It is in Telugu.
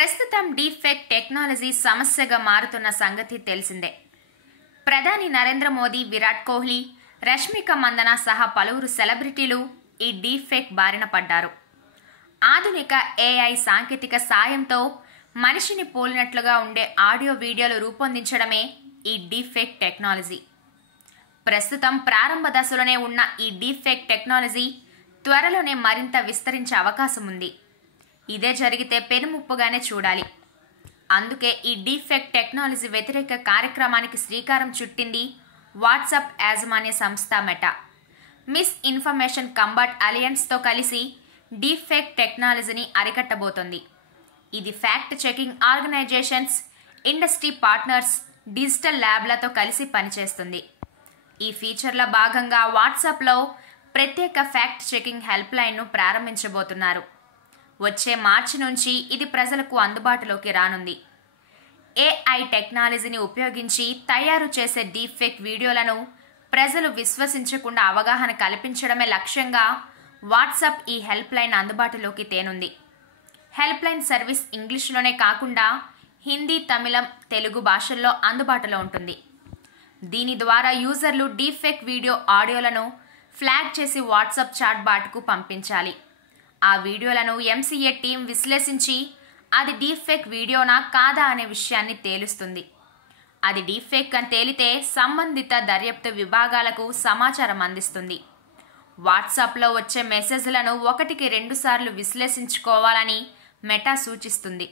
ప్రస్తుతం డీఫేక్ టెక్నాలజీ సమస్యగా మారుతున్న సంగతి తెలిసిందే. ప్రధాని నరేంద్ర మోదీ, విరాట్ కోహ్లీ, రష్మిక మందన సహా పలువురు సెలబ్రిటీలు ఈ డీఫేక్ బారిన పడ్డారు. ఆధునిక ఏఐ సాంకేతిక సాయంతో మనిషిని పోలినట్లుగా ఉండే ఆడియో వీడియోలు రూపొందించడమే ఈ డీఫేక్ టెక్నాలజీ. ప్రస్తుతం ప్రారంభ దశలోనే ఉన్న ఈ డీఫేక్ టెక్నాలజీ త్వరలోనే మరింత విస్తరించే అవకాశం ఉంది. ఇదే జరిగితే పెనుముప్పుగానే చూడాలి. అందుకే ఈ డీఫేక్ టెక్నాలజీ వ్యతిరేక కార్యక్రమానికి శ్రీకారం చుట్టింది వాట్సాప్ యాజమాన్య సంస్థ మెటా. మిస్ ఇన్ఫర్మేషన్ కంబాట్ అలయన్స్తో కలిసి డీఫేక్ టెక్నాలజీని అరికట్టబోతోంది. ఇది fact checking organisations, industry partners, digital ల్యాబ్లతో కలిసి పనిచేస్తుంది. ఈ ఫీచర్ల భాగంగా వాట్సాప్లో ప్రత్యేక ఫ్యాక్ట్ చెకింగ్ హెల్ప్ లైన్ను ప్రారంభించబోతున్నారు. వచ్చే మార్చి నుంచి ఇది ప్రజలకు అందుబాటులోకి రానుంది. ఏఐ టెక్నాలజీని ఉపయోగించి తయారు చేసే డీఫేక్ వీడియోలను ప్రజలు విశ్వసించకుండా అవగాహన కల్పించడమే లక్ష్యంగా వాట్సాప్ ఈ హెల్ప్ లైన్ అందుబాటులోకి తేనుంది. హెల్ప్ లైన్ సర్వీస్ ఇంగ్లీష్లోనే కాకుండా హిందీ, తమిళం, తెలుగు భాషల్లో అందుబాటులో ఉంటుంది. దీని ద్వారా యూజర్లు డీఫేక్ వీడియో, ఆడియోలను ఫ్లాగ్ చేసి వాట్సాప్ చాట్ బాట్కు పంపించాలి. ఆ వీడియోలను ఎంసీఏ టీం విశ్లేషించి అది డీఫేక్ వీడియోనా కాదా అనే విషయాన్ని తేలుస్తుంది. అది డీఫేక్ అని తేలితే సంబంధిత దర్యాప్తు విభాగాలకు సమాచారం అందిస్తుంది. వాట్సాప్లో వచ్చే మెసేజ్లను 1కి 2 సార్లు విశ్లేషించుకోవాలని మెటా సూచిస్తుంది.